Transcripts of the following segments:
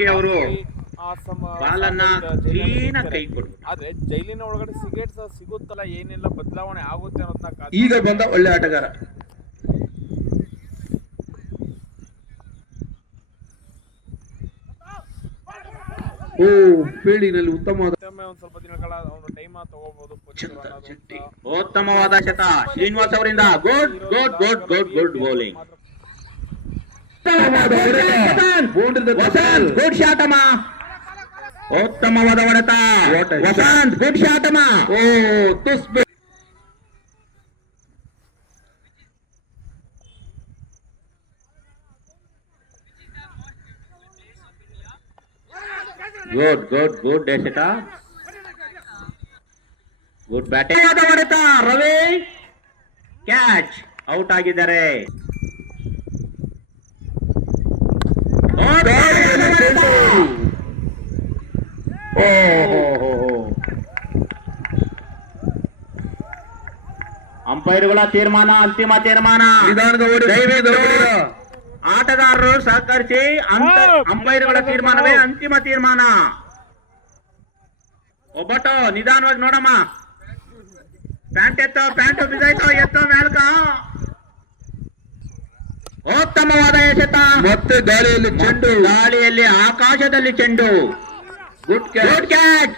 ಅದಕ್ಕೆ ಅವರು ಬಾಲನ್ನ ಕ್ಲೀನ್ ಕೈ ಕೊಡು ಆದ್ರೆ ಜೈಲಿನ ಒಳಗಡೆ ಸಿಗರೇಟ್ ಸಿಗುತ್ತಲ್ಲ ಏನೆಲ್ಲ ಬದಲಾವಣೆ ಆಗುತ್ತೆ ಅನ್ನೋದನ್ನ ಈಗ ಬಂದ ಒಳ್ಳೆ ಆಟಗಾರ. ಓ ಫೀಲ್ಡಿನಲ್ಲಿ ಉತ್ತಮವಾದ ಸ್ವಲ್ಪ ದಿನಗಳ ಅವನು ಟೈಮ್ ತಗೋಬಹುದು ಉತ್ತಮವಾದ ಶತ. ಶ್ರೀನಿವಾಸ್ ಅವರಿಂದ good good good good good bowling Vasanth good shot ಅಮ್ಮ ಉತ್ತಮವಾದ ಹೊಡೆತ. ವಸಂತ್ ಗುಡ್ ಶಾಟ್ ಅಮ್ಮ ಓ ತುಸ್ ಗುಡ್ ಗುಡ್ ಗುಡ್ ಡೇಶಟ ಗುಡ್ ಬ್ಯಾಟಿಂಗ್ ಹೊಡೆತ ರವಿ ಕ್ಯಾಚ್ ಔಟ್ ಆಗಿದ್ದಾರೆ ಅಂಪೈರ್ಗಳ ತೀರ್ಮಾನ ಅಂತಿಮ ತೀರ್ಮಾನ. ಆಟಗಾರರು ಸಹಕರಿಸಿ ಅಂತ- ಅಂಪೈರ್ಗಳ ತೀರ್ಮಾನವೇ ಅಂತಿಮ ತೀರ್ಮಾನ. ಒಬ್ಬಟ್ಟು ನಿಧಾನವಾಗಿ ನೋಡಮ್ಮ. ಪ್ಯಾಂಟ್ ಎತ್ತ ಪ್ಯಾಂಟ್ ಬಿದ್ದಾಯ್ತು ಎತ್ತೋ ಮ್ಯಾಲ್ಕ. ಉತ್ತಮವಾದ ಎಸೆತ. ಮತ್ತೆ ಗಾಳಿಯಲ್ಲಿ ಚೆಂಡು. ಗಾಳಿಯಲ್ಲಿ ಆಕಾಶದಲ್ಲಿ ಚೆಂಡು. ಗುಡ್ ಕ್ಯಾಚ್ ಗುಡ್ ಕ್ಯಾಚ್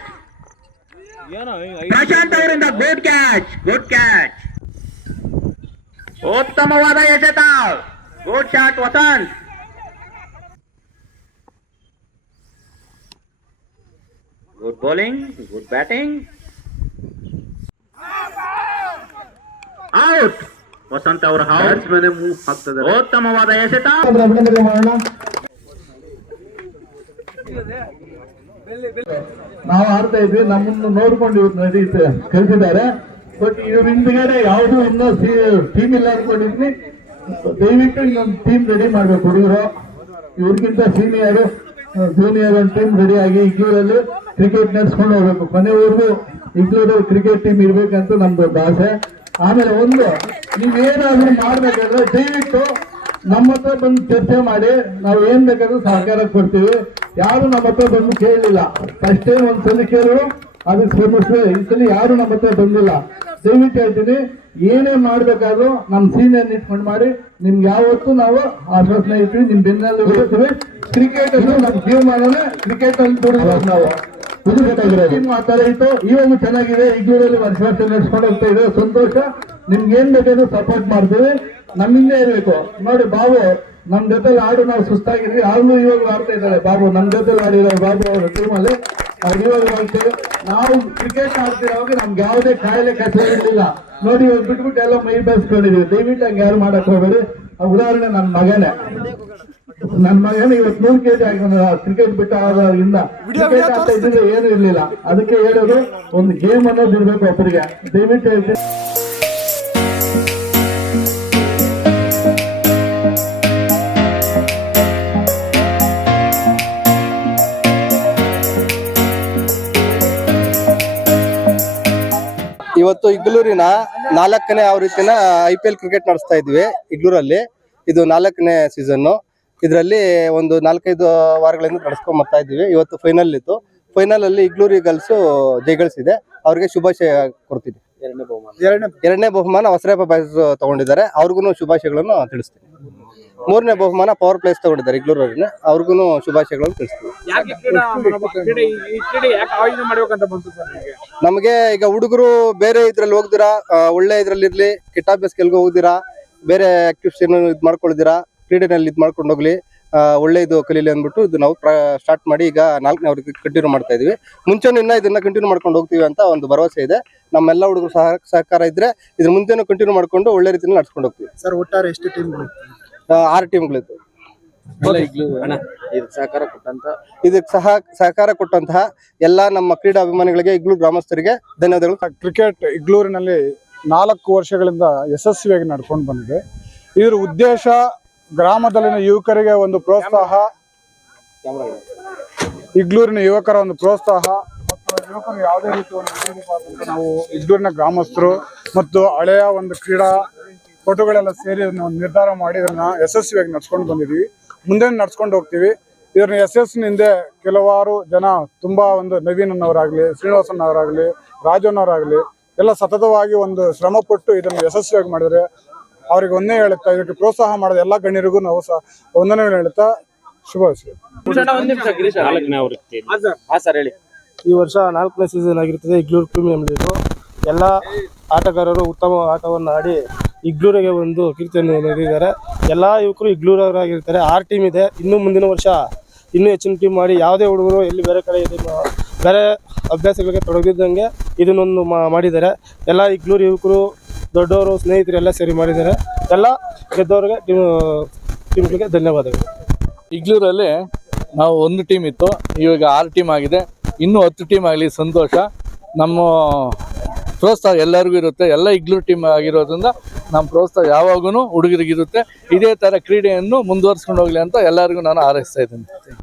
ಏನೋ ಪ್ರಶಾಂತ್ ಅವರಿಂದ ಗುಡ್ ಕ್ಯಾಚ್ ಗುಡ್ ಕ್ಯಾಚ್ ಉತ್ತಮವಾದ ಎಸೆತ good shot Vasanth good bowling good batting out Vasanth ಅವರು ಔಟ್ ಬ್ಯಾಟ್ಸ್ಮನ್ ಮೂವ್ ಆಗ್ತದೆ ಉತ್ತಮವಾದ ಎಸೆತ ನಾವು ಆಡ್ತಾ ಇದ್ವಿ, ನಮ್ಮನ್ನು ನೋಡ್ಕೊಂಡು ಇವ್ರು ನಡೀತೆ ಕಳಿಸಿದ್ದಾರೆ ಬಟ್ ಇವ್ರ ಹಿಂದ್ಗಡೆ ಯಾವುದು ಇನ್ನೂ ಟೀಮ್ ಇಲ್ಲ ಅನ್ಕೊಂಡಿದ್ವಿ. ದಯವಿಟ್ಟು ಇನ್ನೊಂದು ಟೀಮ್ ರೆಡಿ ಮಾಡ್ಬೇಕು ಹುಡುಗರು. ಇವ್ರಿಗಿಂತ ಸೀನಿಯರ್ ಜೂನಿಯರ್ ಒಂದು ಟೀಮ್ ರೆಡಿ ಆಗಿ ಇಗ್ಲೂರಲ್ಲಿ ಕ್ರಿಕೆಟ್ ನಡೆಸ್ಕೊಂಡು ಹೋಗ್ಬೇಕು. ಕೊನೆವರೆಗೂ ಇಗ್ಲೂರಲ್ಲಿ ಕ್ರಿಕೆಟ್ ಟೀಮ್ ಇರ್ಬೇಕಂತ ನಮ್ದು ಆಸೆ. ಆಮೇಲೆ ಒಂದು, ನೀವೇನಾದ್ರೂ ಮಾಡ್ಬೇಕಾದ್ರೆ ದಯವಿಟ್ಟು ನಮ್ಮ ಹತ್ರ ಬಂದು ಚರ್ಚೆ ಮಾಡಿ ನಾವು ಏನ್ ಬೇಕಾದ್ರೂ ಸಹಕಾರ ಕೊಡ್ತೀವಿ. ಯಾರು ನಮ್ಮ ಹತ್ರ ಬಂದು ಕೇಳಲಿಲ್ಲ ಫಸ್ಟ್ ಟೈಮ್ ಒಂದ್ಸಲಿ ಕೇಳಿದ್ರು ಅದಕ್ಕೆ ಸ್ಪಂದಿಸಿದ್ರೆ ಈ ಸಲ ಯಾರು ನಮ್ಮ ಹತ್ರ ಬಂದಿಲ್ಲ. ದಯವಿಟ್ಟು ಹೇಳ್ತೀನಿ ಏನೇ ಮಾಡ್ಬೇಕಾದ್ರೂ ನಮ್ಮ ಸೀನಿಯರ್ ಇಟ್ಕೊಂಡು ಮಾಡಿ. ನಿಮ್ಗೆ ಯಾವತ್ತೂ ನಾವು ಆಶ್ವಾಸನೆ ಇರ್ತೀವಿ ನಿಮ್ ಬೆನ್ನಲ್ಲಿ ಇರ್ತೀವಿ ಕ್ರಿಕೆಟ್ ಅನ್ನು ನಮ್ಮ ಜೀವಮಾನನೇ ಕ್ರಿಕೆಟ್ ಅಲ್ಲಿ ದುಡಿಬೇಕು ನಾವು. ತರ ಇತ್ತು. ಇವಾಗ ಚೆನ್ನಾಗಿದೆ ಈಗಲೂರಲ್ಲಿ ವರ್ಷ ವರ್ಷ ನಡೆಸ್ಕೊಂಡು ಹೋಗ್ತಾ ಇದೆ. ಸಂತೋಷ. ನಿಮ್ಗೆ ಏನ್ ಬೇಕಾದ್ರೂ ಸಪೋರ್ಟ್ ಮಾಡ್ತೀವಿ. ನಮ್ಮಿಂದ ಇರಬೇಕು. ನೋಡಿ ಬಾಬು ನಮ್ ಜೊತೆಲಿ ಆಡು ನಾವು ಸುಸ್ತಾಗಿದ್ವಿ ಅವ್ರು ಇವಾಗ ಆಡ್ತಾ ಇದ್ದಾರೆ ಬಾಬು. ನಮ್ ಜೊತೆಲಿ ಆಡಿರೋ ಬಾಬು ಅವರ ಟೀಮಲ್ಲಿ ಅವ್ರು ಇವಾಗ ಆಡ್ತೇವೆ ನಾವು ಕ್ರಿಕೆಟ್ ಆಡ್ತಿರೋವಾಗ ನಮ್ಗೆ ಯಾವುದೇ ಕಾಯಿಲೆ ಕಷ್ಟ ಇರಲಿಲ್ಲ. ನೋಡಿ ಇವಾಗ ಬಿಟ್ಬಿಟ್ಟು ಎಲ್ಲ ಮೈ ಬೇಸ್ಕೊಂಡಿದ್ವಿ ದಯವಿಟ್ಟು ಹಂಗೆ ಯಾರು ಮಾಡಕ್ ಹೋಗ್ಬೇಡಿ. ಆ ಉದಾಹರಣೆ ನನ್ನ ಮಗನೇ. ನನ್ನ ಮಗನ ಇವತ್ತು ನೂರು ಕೆಜಿ ಆಗಿದ ಕ್ರಿಕೆಟ್ ಬಿಟ್ಟು ಆಡೋದ್ರಿಂದ ಕ್ರಿಕೆಟ್ ಆಡ್ತಾ ಇದ್ದಿದ್ರೆ ಏನು ಇರ್ಲಿಲ್ಲ. ಅದಕ್ಕೆ ಹೇಳೋದು ಒಂದು ಗೇಮ್ ಅನ್ನೋದು ಇರ್ಬೇಕು ಒಬ್ಬರಿಗೆ ದಯವಿಟ್ಟು ಹೇಳ್ತೀನಿ ಇವತ್ತು ಇಗ್ಲೂರಿನ ನಾಲ್ಕನೇ ಆವೃತ್ತಿನ ಐ ಪಿ ಎಲ್ ಕ್ರಿಕೆಟ್ ನಡೆಸ್ತಾ ಇದ್ವಿ ಇಗ್ಲೂರಲ್ಲಿ. ಇದು ನಾಲ್ಕನೇ ಸೀಸನ್ ಇದರಲ್ಲಿ ಒಂದು ನಾಲ್ಕೈದು ವಾರಗಳಿಂದ ನಡೆಸ್ಕೊಂಡ್ ಬರ್ತಾ ಇದ್ವಿ. ಇವತ್ತು ಫೈನಲ್ ಇತ್ತು. ಫೈನಲ್ ಅಲ್ಲಿ ಇಗ್ಲೂರಿ ಗರ್ಲ್ಸ್ ಜಯಗಳಿಸಿದೆ ಅವ್ರಿಗೆ ಶುಭಾಶಯ ಕೊಡ್ತೀನಿ. ಎರಡನೇ ಬಹುಮಾನ. ಹೊಸರೇಪ ಬಾಯ್ಸ್ ತಗೊಂಡಿದ್ದಾರೆ. ಅವ್ರಿಗೂ ಶುಭಾಶಯಗಳನ್ನು ತಿಳಿಸ್ತೀನಿ. ಮೂರನೇ ಬಹುಮಾನ ಪವರ್ ಪ್ಲೇಸ್ ತಗೊಂಡಿದ್ದಾರೆ ಇಗ್ಲೂರವ್ರನ್ನ ಅವ್ರಿಗೂ ಶುಭಾಶಯಗಳನ್ನು ತಿಳಿಸ್ತೀವಿ. ನಮಗೆ? ಈಗ ಹುಡುಗರು ಬೇರೆ ಇದ್ರಲ್ಲಿ ಹೋಗ್ದಿರಾ ಒಳ್ಳೆ ಇದ್ರಲ್ಲಿ ಇರ್ಲಿ ಕಿಟ್ಟಾಭ್ಯಾಸ ಕೆಲ್ಗೆ ಹೋಗ್ದಿರಾ ಬೇರೆ ಆಕ್ಟಿವಿಟಿ ಏನು ಇದು ಮಾಡ್ಕೊಳ್ದಿರಾ ಕ್ರೀಡೆನಲ್ಲಿ ಇದು ಮಾಡ್ಕೊಂಡು ಹೋಗ್ಲಿ ಒಳ್ಳೆ ಇದು ಕಲೀಲಿ ಅಂದ್ಬಿಟ್ಟು ಇದು ನಾವು ಸ್ಟಾರ್ಟ್ ಮಾಡಿ ಈಗ ನಾಲ್ಕನೇ ಅವ್ರಿಗೆ ಕಂಟಿನ್ಯೂ ಮಾಡ್ತಾ ಇದೀವಿ. ಮುಂಚೆನೂ ಇನ್ನ ಇದನ್ನ ಕಂಟಿನ್ಯೂ ಮಾಡ್ಕೊಂಡು ಹೋಗ್ತೀವಿ ಅಂತ ಒಂದು ಭರವಸೆ ಇದೆ. ನಮ್ಮೆಲ್ಲ ಹುಡುಗರು ಸಹ ಸಹಕಾರ ಇದ್ರೆ ಇದ್ರ ಮುಂಚೆನೂ ಕಂಟಿನ್ಯೂ ಮಾಡ್ಕೊಂಡು ಒಳ್ಳೆ ರೀತಿಯಲ್ಲಿ ನಡ್ಸ್ಕೊಂಡು ಹೋಗ್ತೀವಿ. ಸರ್ ಒಟ್ಟಾರೆ ಎಷ್ಟು ಟೀಮ್ಗಳು ಆರು ಟೀಮ್ಗಳಿತ್ತು ಸಹಕಾರ ಕೊಟ್ಟಂತ ಇದಕ್ಕೆ ಸಹ ಸಹಕಾರ ಕೊಟ್ಟಂತಹ ಎಲ್ಲಾ ನಮ್ಮ ಕ್ರೀಡಾ ಅಭಿಮಾನಿಗಳಿಗೆ ಇಗ್ಲೂ ಗ್ರಾಮಸ್ಥರಿಗೆ ಧನ್ಯವಾದಗಳು. ಕ್ರಿಕೆಟ್ ಇಗ್ಲೂರಿನಲ್ಲಿ ನಾಲ್ಕು ವರ್ಷಗಳಿಂದ ಯಶಸ್ವಿಯಾಗಿ ನಡ್ಕೊಂಡು ಬಂದಿದೆ. ಇದರ ಉದ್ದೇಶ ಗ್ರಾಮದಲ್ಲಿನ ಯುವಕರಿಗೆ ಒಂದು ಪ್ರೋತ್ಸಾಹ ಇಗ್ಲೂರಿನ ಯುವಕರ ಒಂದು ಪ್ರೋತ್ಸಾಹ ಮತ್ತು ಯುವಕರು ಯಾವುದೇ ರೀತಿ ಒಂದು ನಾವು ಇಗ್ಲೂರಿನ ಗ್ರಾಮಸ್ಥರು ಮತ್ತು ಹಳೆಯ ಒಂದು ಕ್ರೀಡಾ ಪಟುಗಳೆಲ್ಲ ಸೇರಿ ಒಂದು ನಿರ್ಧಾರ ಮಾಡಿ ಇದನ್ನ ಯಶಸ್ವಿಯಾಗಿ ನಡ್ಸ್ಕೊಂಡು ಬಂದಿದ್ದೀವಿ ಮುಂದೆ ನಡ್ಸ್ಕೊಂಡು ಹೋಗ್ತೀವಿ. ಇದನ್ನ ಯಶಸ್ಸಿನಿಂದ ಕೆಲವಾರು ಜನ ತುಂಬಾ ಒಂದು ನವೀನವರಾಗಲಿ ಶ್ರೀನಿವಾಸನ್ ಅವರಾಗ್ಲಿ ರಾಜನವರಾಗ್ಲಿ ಎಲ್ಲ ಸತತವಾಗಿ ಒಂದು ಶ್ರಮ ಪಟ್ಟು ಇದನ್ನು ಯಶಸ್ವಿಯಾಗಿ ಮಾಡಿದರೆ ಅವ್ರಿಗೆ ಒಂದೇ ಹೇಳುತ್ತಾ ಇದಕ್ಕೆ ಪ್ರೋತ್ಸಾಹ ಮಾಡಿದ ಎಲ್ಲ ಗಣ್ಯರಿಗೂ ನಾವು ಸಹ ಒಂದನೇ ಹೇಳುತ್ತಾ ಶುಭಾಶಯ ಈ ವರ್ಷ ನಾಲ್ಕನೇ ಸೀಸನ್ ಆಗಿರ್ತದೆ ಇಗ್ಲೂರು ಪ್ರೀಮಿಯಂ ಲೀಗು ಎಲ್ಲ ಆಟಗಾರರು ಉತ್ತಮ ಆಟವನ್ನು ಆಡಿ ಇಗ್ಲೂರಿಗೆ ಒಂದು ಕೀರ್ತಿಯನ್ನು ನೀಡಿದ್ದಾರೆ. ಎಲ್ಲ ಯುವಕರು ಇಗ್ಲೂರವರಾಗಿರ್ತಾರೆ. ಆರು ಟೀಮ್ ಇದೆ. ಇನ್ನು ಮುಂದಿನ ವರ್ಷ ಇನ್ನೂ ಹೆಚ್ಚಿನ ಟೀಮ್ ಮಾಡಿ ಯಾವುದೇ ಹುಡುಗರು ಎಲ್ಲಿ ಬೇರೆ ಕಡೆ ಇದನ್ನು ಬೇರೆ ಅಭ್ಯಾಸಗಳಿಗೆ ತೊಡಗಿದ್ದಂಗೆ ಇದನ್ನೊಂದು ಮಾಡಿದ್ದಾರೆ. ಎಲ್ಲ ಇಗ್ಲೂರು ಯುವಕರು, ದೊಡ್ಡವರು, ಸ್ನೇಹಿತರು ಎಲ್ಲ ಸೇರಿ ಮಾಡಿದ್ದಾರೆ. ಎಲ್ಲ ಗೆದ್ದವರಿಗೆ ಟೀಮ್ ಟೀಮ್ಗಳಿಗೆ ಧನ್ಯವಾದಗಳು. ಇಗ್ಲೂರಲ್ಲಿ ನಾವು ಒಂದು ಟೀಮ್ ಇತ್ತು. ಇವಾಗ ಆರು ಟೀಮ್ ಆಗಿದೆ. ಇನ್ನೂ ಹತ್ತು ಟೀಮ್ ಆಗಲಿ ಸಂತೋಷ. ನಮ್ಮ ಪ್ರೋತ್ಸಾಹ ಎಲ್ಲರಿಗೂ ಇರುತ್ತೆ. ಎಲ್ಲ ಇಗ್ಲೂರು ಟೀಮ್ ಆಗಿರೋದ್ರಿಂದ ನಮ್ಮ ಪ್ರೋತ್ಸಾಹ ಯಾವಾಗೂ ಹುಡುಗರಿಗಿರುತ್ತೆ ಇದೇ ಥರ ಕ್ರೀಡೆಯನ್ನು ಮುಂದುವರ್ಸ್ಕೊಂಡು ಹೋಗಲಿ ಅಂತ ಎಲ್ಲರಿಗೂ ನಾನು ಹಾರೈಸ್ತಾ ಇದ್ದೀನಿ.